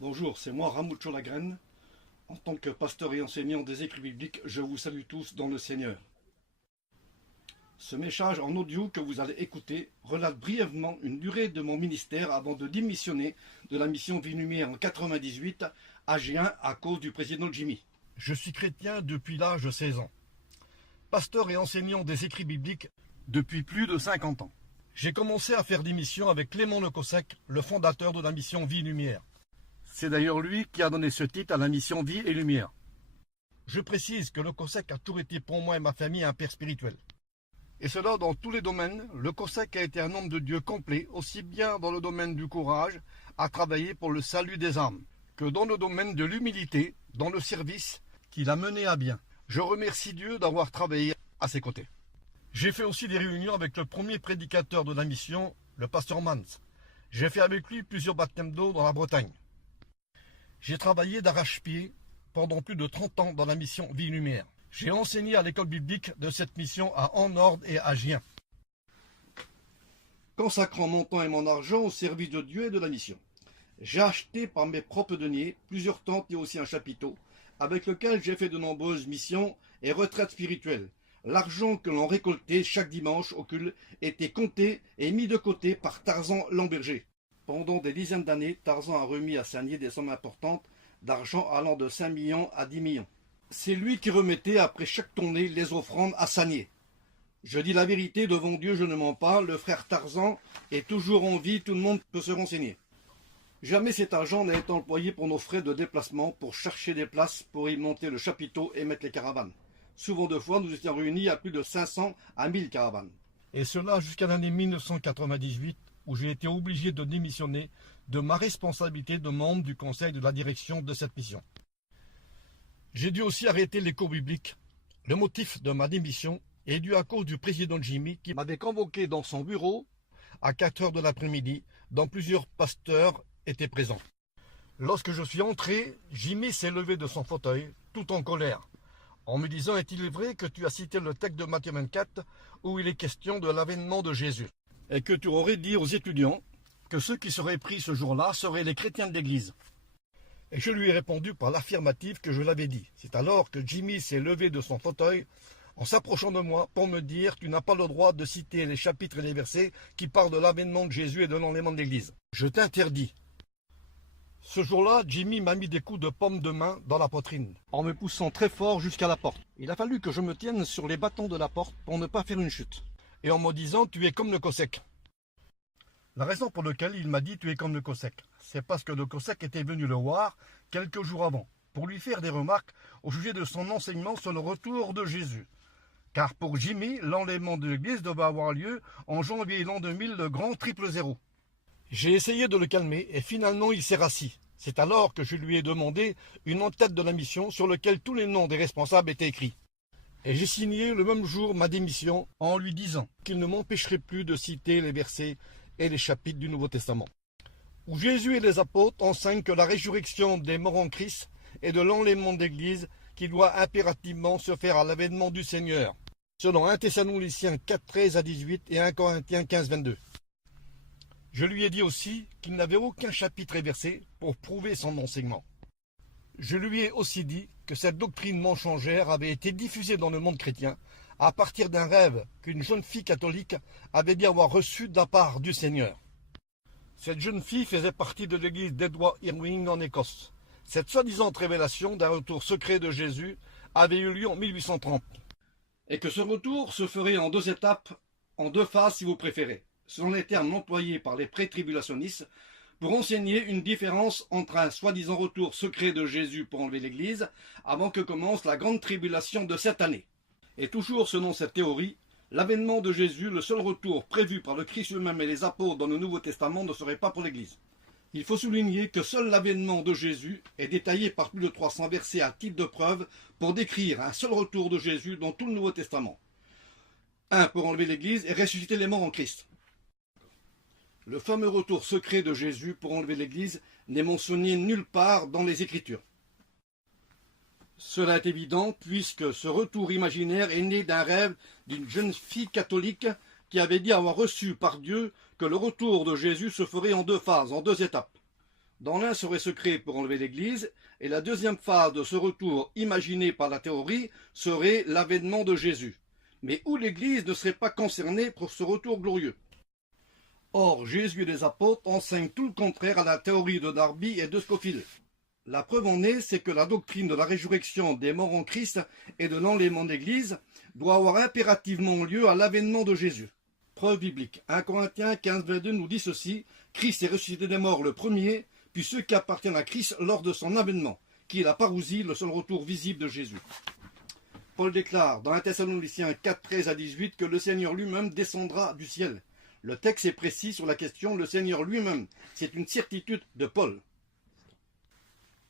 Bonjour, c'est moi Ramucho Lagraine. En tant que pasteur et enseignant des écrits bibliques, je vous salue tous dans le Seigneur. Ce message en audio que vous allez écouter relate brièvement une durée de mon ministère avant de démissionner de la mission Vie Lumière en 98 à Gien à cause du président Jimmy. Je suis chrétien depuis l'âge de 16 ans. Pasteur et enseignant des écrits bibliques depuis plus de 50 ans. J'ai commencé à faire des missions avec Clément Le Cossec, le fondateur de la mission Vie Lumière. C'est d'ailleurs lui qui a donné ce titre à la mission Vie et Lumière. Je précise que le Cossec a toujours été pour moi et ma famille un père spirituel. Et cela dans tous les domaines. Le Cossec a été un homme de Dieu complet, aussi bien dans le domaine du courage, à travailler pour le salut des âmes, que dans le domaine de l'humilité, dans le service qu'il a mené à bien. Je remercie Dieu d'avoir travaillé à ses côtés. J'ai fait aussi des réunions avec le premier prédicateur de la mission, le pasteur Mans. J'ai fait avec lui plusieurs baptêmes d'eau dans la Bretagne. J'ai travaillé d'arrache-pied pendant plus de 30 ans dans la mission Vie Lumière. J'ai enseigné à l'école biblique de cette mission à Anord et à Gien, consacrant mon temps et mon argent au service de Dieu et de la mission. J'ai acheté par mes propres deniers plusieurs tentes et aussi un chapiteau, avec lequel j'ai fait de nombreuses missions et retraites spirituelles. L'argent que l'on récoltait chaque dimanche au culte était compté et mis de côté par Tarzan Lamberger. Pendant des dizaines d'années, Tarzan a remis à Sagné des sommes importantes d'argent allant de 5 millions à 10 millions. C'est lui qui remettait après chaque tournée les offrandes à Sagné. Je dis la vérité, devant Dieu je ne mens pas, le frère Tarzan est toujours en vie, tout le monde peut se renseigner. Jamais cet argent n'a été employé pour nos frais de déplacement, pour chercher des places, pour y monter le chapiteau et mettre les caravanes. Souvent de fois, nous étions réunis à plus de 500 à 1000 caravanes. Et cela jusqu'à l'année 1998, où j'ai été obligé de démissionner de ma responsabilité de membre du conseil de la direction de cette mission. J'ai dû aussi arrêter les cours bibliques. Le motif de ma démission est dû à cause du président Jimmy qui m'avait convoqué dans son bureau à 4 heures de l'après-midi, dont plusieurs pasteurs étaient présents. Lorsque je suis entré, Jimmy s'est levé de son fauteuil, tout en colère, en me disant « Est-il vrai que tu as cité le texte de Matthieu 24 où il est question de l'avènement de Jésus et que tu aurais dit aux étudiants que ceux qui seraient pris ce jour-là seraient les chrétiens de l'Église ?» Et je lui ai répondu par l'affirmative que je l'avais dit. C'est alors que Jimmy s'est levé de son fauteuil en s'approchant de moi pour me dire « Tu n'as pas le droit de citer les chapitres et les versets qui parlent de l'avènement de Jésus et de l'enlèvement de l'Église. Je t'interdis. » Ce jour-là, Jimmy m'a mis des coups de paume de main dans la poitrine, en me poussant très fort jusqu'à la porte. Il a fallu que je me tienne sur les bâtons de la porte pour ne pas faire une chute. Et en me disant « Tu es comme le Cossec ». La raison pour laquelle il m'a dit « Tu es comme le Cossec », c'est parce que le Cossec était venu le voir quelques jours avant, pour lui faire des remarques au sujet de son enseignement sur le retour de Jésus. Car pour Jimmy, l'enlèvement de l'Église devait avoir lieu en janvier l'an 2000, le grand 000. J'ai essayé de le calmer et finalement il s'est rassis. C'est alors que je lui ai demandé une en-tête de la mission sur laquelle tous les noms des responsables étaient écrits. Et j'ai signé le même jour ma démission en lui disant qu'il ne m'empêcherait plus de citer les versets et les chapitres du Nouveau Testament, où Jésus et les apôtres enseignent que la résurrection des morts en Christ est de l'enlèvement d'Église qui doit impérativement se faire à l'avènement du Seigneur, selon 1 Thessaloniciens 4, 13 à 18 et 1 Corinthiens 15, 22. Je lui ai dit aussi qu'il n'avait aucun chapitre et verset pour prouver son enseignement. Je lui ai aussi dit que cette doctrine mensongère avait été diffusée dans le monde chrétien à partir d'un rêve qu'une jeune fille catholique avait dit avoir reçu de la part du Seigneur. Cette jeune fille faisait partie de l'église d'Edward Irving en Écosse. Cette soi-disant révélation d'un retour secret de Jésus avait eu lieu en 1830. Et que ce retour se ferait en 2 étapes, en 2 phases si vous préférez, selon les termes employés par les pré-tribulationnistes, pour enseigner une différence entre un soi-disant retour secret de Jésus pour enlever l'Église avant que commence la grande tribulation de cette année. Et toujours selon cette théorie, l'avènement de Jésus, le seul retour prévu par le Christ lui-même et les apôtres dans le Nouveau Testament, ne serait pas pour l'Église. Il faut souligner que seul l'avènement de Jésus est détaillé par plus de 300 versets à titre de preuve pour décrire un seul retour de Jésus dans tout le Nouveau Testament. 1 pour enlever l'Église et ressusciter les morts en Christ. Le fameux retour secret de Jésus pour enlever l'Église n'est mentionné nulle part dans les Écritures. Cela est évident puisque ce retour imaginaire est né d'un rêve d'une jeune fille catholique qui avait dit avoir reçu par Dieu que le retour de Jésus se ferait en 2 phases, en 2 étapes. Dans l'un serait secret pour enlever l'Église, et la deuxième phase de ce retour imaginé par la théorie serait l'avènement de Jésus. Mais où l'Église ne serait pas concernée pour ce retour glorieux. Or, Jésus et les apôtres enseignent tout le contraire à la théorie de Darby et de Scofield. La preuve en est, c'est que la doctrine de la résurrection des morts en Christ et de l'enlèvement d'Église doit avoir impérativement lieu à l'avènement de Jésus. Preuve biblique. 1 Corinthiens 15-22 nous dit ceci, Christ est ressuscité des morts le premier, puis ceux qui appartiennent à Christ lors de son avènement, qui est la parousie, le seul retour visible de Jésus. Paul déclare dans 1 Thessaloniciens 4-13-18 que le Seigneur lui-même descendra du ciel. Le texte est précis sur la question, le Seigneur lui-même. C'est une certitude de Paul.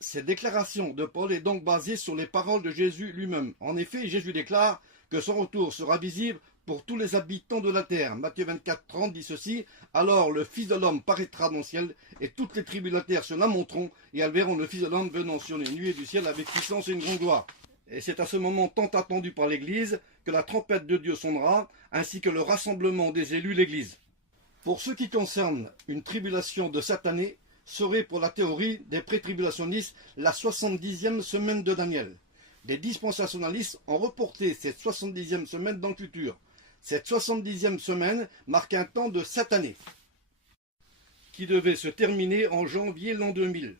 Cette déclaration de Paul est donc basée sur les paroles de Jésus lui-même. En effet, Jésus déclare que son retour sera visible pour tous les habitants de la terre. Matthieu 24-30 dit ceci, « Alors le Fils de l'homme paraîtra dans le ciel, et toutes les tribus de la terre se lamenteront, et elles verront le Fils de l'homme venant sur les nuées du ciel avec puissance et une grande gloire. » Et c'est à ce moment tant attendu par l'Église que la trompette de Dieu sonnera, ainsi que le rassemblement des élus de l'Église. Pour ce qui concerne une tribulation de cette année, serait pour la théorie des pré-tribulationnistes la 70e semaine de Daniel. Les dispensationalistes ont reporté cette 70e semaine dans le futur. Cette 70e semaine marque un temps de 7 années, qui devait se terminer en janvier l'an 2000.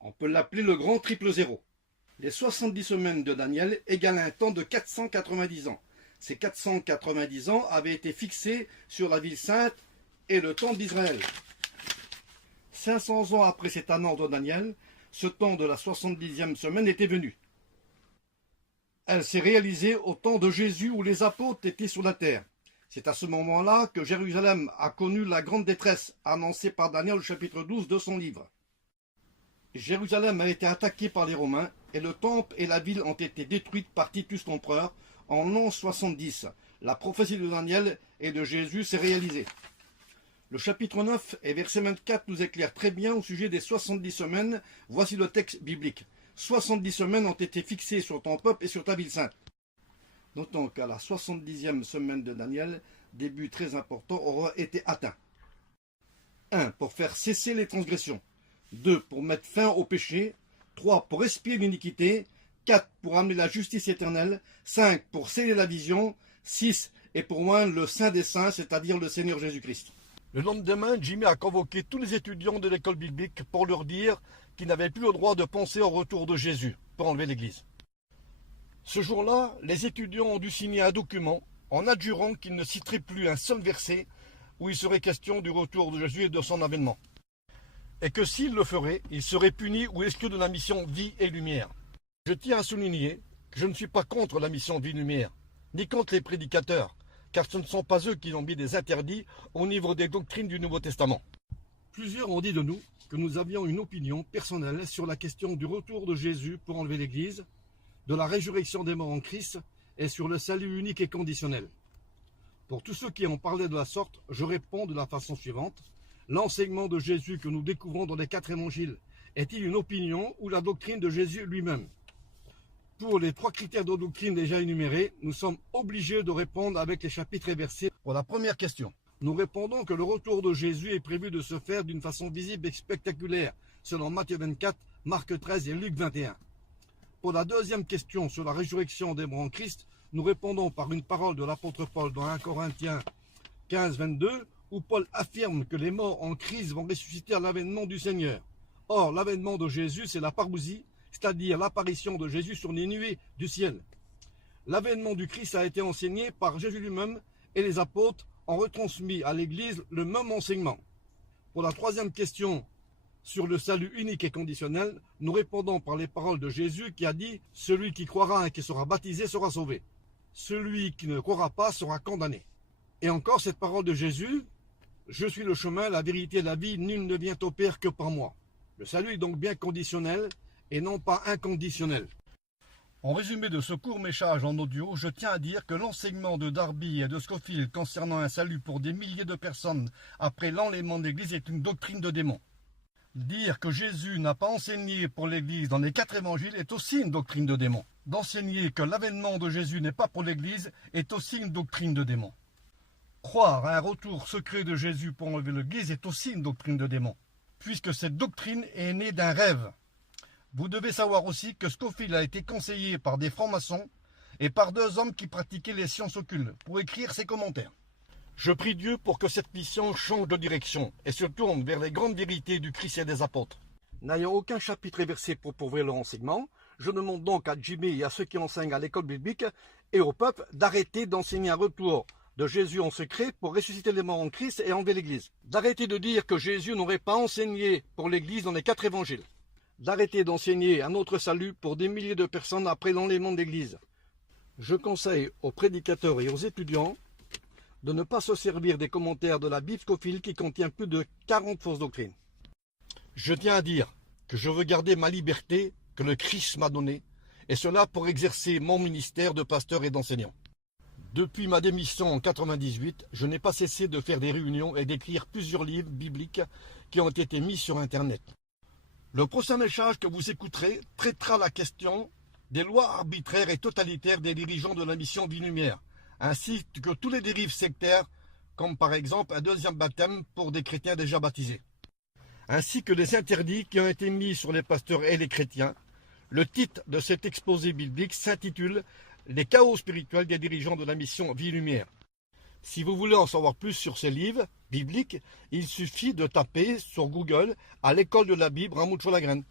On peut l'appeler le grand triple zéro. Les 70 semaines de Daniel égalent un temps de 490 ans. Ces 490 ans avaient été fixés sur la ville sainte et le temps d'Israël. 500 ans après cette annonce de Daniel, ce temps de la 70e semaine était venu. Elle s'est réalisée au temps de Jésus où les apôtres étaient sur la terre. C'est à ce moment-là que Jérusalem a connu la grande détresse annoncée par Daniel au chapitre 12 de son livre. Jérusalem a été attaquée par les Romains et le temple et la ville ont été détruites par Titus l'empereur en l'an 70. La prophétie de Daniel et de Jésus s'est réalisée. Le chapitre 9 et verset 24 nous éclaire très bien au sujet des 70 semaines. Voici le texte biblique. 70 semaines ont été fixées sur ton peuple et sur ta ville sainte. Notons qu'à la 70e semaine de Daniel, début très important aura été atteint. 1. Pour faire cesser les transgressions. 2. Pour mettre fin au péché. 3. Pour expier l'iniquité. 4. Pour amener la justice éternelle. 5. Pour sceller la vision. 6. Et pour oindre le Saint des Saints, c'est-à-dire le Seigneur Jésus-Christ. Le lendemain, Jimmy a convoqué tous les étudiants de l'école biblique pour leur dire qu'ils n'avaient plus le droit de penser au retour de Jésus pour enlever l'Église. Ce jour-là, les étudiants ont dû signer un document en adjurant qu'ils ne citeraient plus un seul verset où il serait question du retour de Jésus et de son avènement. Et que s'ils le feraient, ils seraient punis ou exclus de la mission Vie et Lumière. Je tiens à souligner que je ne suis pas contre la mission Vie et Lumière, ni contre les prédicateurs, car ce ne sont pas eux qui ont mis des interdits au niveau des doctrines du Nouveau Testament. Plusieurs ont dit de nous que nous avions une opinion personnelle sur la question du retour de Jésus pour enlever l'Église, de la résurrection des morts en Christ et sur le salut unique et conditionnel. Pour tous ceux qui ont parlé de la sorte, je réponds de la façon suivante. L'enseignement de Jésus que nous découvrons dans les 4 évangiles est-il une opinion ou la doctrine de Jésus lui-même? Pour les 3 critères de doctrine déjà énumérés, nous sommes obligés de répondre avec les chapitres et versets. Pour la première question, nous répondons que le retour de Jésus est prévu de se faire d'une façon visible et spectaculaire, selon Matthieu 24, Marc 13 et Luc 21. Pour la deuxième question sur la résurrection des morts en Christ, nous répondons par une parole de l'apôtre Paul dans 1 Corinthiens 15, 22, où Paul affirme que les morts en Christ vont ressusciter à l'avènement du Seigneur. Or, l'avènement de Jésus, c'est la parousie, c'est-à-dire l'apparition de Jésus sur les nuées du ciel. L'avènement du Christ a été enseigné par Jésus lui-même et les apôtres ont retransmis à l'Église le même enseignement. Pour la troisième question sur le salut unique et conditionnel, nous répondons par les paroles de Jésus qui a dit « Celui qui croira et qui sera baptisé sera sauvé. Celui qui ne croira pas sera condamné. » Et encore cette parole de Jésus « Je suis le chemin, la vérité et la vie, nul ne vient au Père que par moi. » Le salut est donc bien conditionnel et non pas inconditionnel. En résumé de ce court message en audio, je tiens à dire que l'enseignement de Darby et de Scofield concernant un salut pour des milliers de personnes après l'enlèvement de l'Église est une doctrine de démon. Dire que Jésus n'a pas enseigné pour l'Église dans les 4 évangiles est aussi une doctrine de démon. D'enseigner que l'avènement de Jésus n'est pas pour l'Église est aussi une doctrine de démon. Croire à un retour secret de Jésus pour enlever l'Église est aussi une doctrine de démon. puisque cette doctrine est née d'un rêve. Vous devez savoir aussi que Scofield a été conseillé par des francs-maçons et par 2 hommes qui pratiquaient les sciences occultes pour écrire ses commentaires. Je prie Dieu pour que cette mission change de direction et se tourne vers les grandes vérités du Christ et des apôtres. N'ayant aucun chapitre et verset pour pourvoir le renseignement, je demande donc à Jimmy et à ceux qui enseignent à l'école biblique et au peuple d'arrêter d'enseigner un retour de Jésus en secret pour ressusciter les morts en Christ et enlever l'Église. D'arrêter de dire que Jésus n'aurait pas enseigné pour l'Église dans les 4 évangiles. D'arrêter d'enseigner un autre salut pour des milliers de personnes après l'enlèvement de l'Église. Je conseille aux prédicateurs et aux étudiants de ne pas se servir des commentaires de la Bible Scofield qui contient plus de 40 fausses doctrines. Je tiens à dire que je veux garder ma liberté que le Christ m'a donnée, et cela pour exercer mon ministère de pasteur et d'enseignant. Depuis ma démission en 1998, je n'ai pas cessé de faire des réunions et d'écrire plusieurs livres bibliques qui ont été mis sur Internet. Le prochain message que vous écouterez traitera la question des lois arbitraires et totalitaires des dirigeants de la mission Vie Lumière, ainsi que tous les dérives sectaires, comme par exemple un 2e baptême pour des chrétiens déjà baptisés, ainsi que les interdits qui ont été mis sur les pasteurs et les chrétiens. Le titre de cet exposé biblique s'intitule « Les chaos spirituels des dirigeants de la mission Vie Lumière ». Si vous voulez en savoir plus sur ces livres bibliques, il suffit de taper sur Google à l'école de la Bible Ramon Cholagraine.